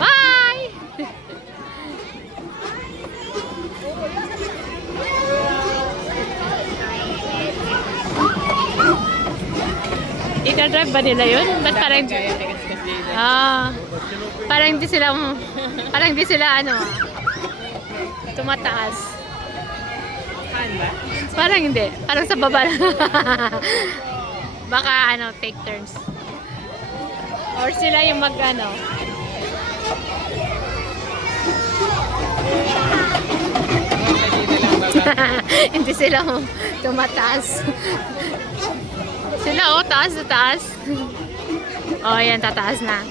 Bye! Ita-drive ba nila yun? Ba't parang... parang hindi sila ano, tumataas. Parang hindi. Parang sa baba lang. Baka ano, take turns. Or sila yung mag ano. Hindi sila tumataas. Sila taas na taas. Oh, yan, tataas na.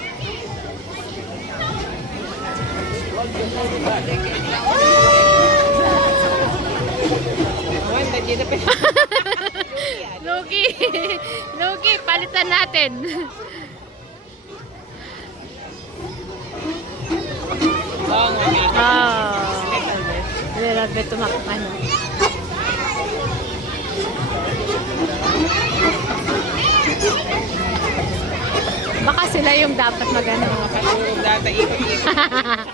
Lugi. Lugi, palitan natin. Little bit tumakpan. Baka sila yung dapat magano. Katulog data ikot-ikot.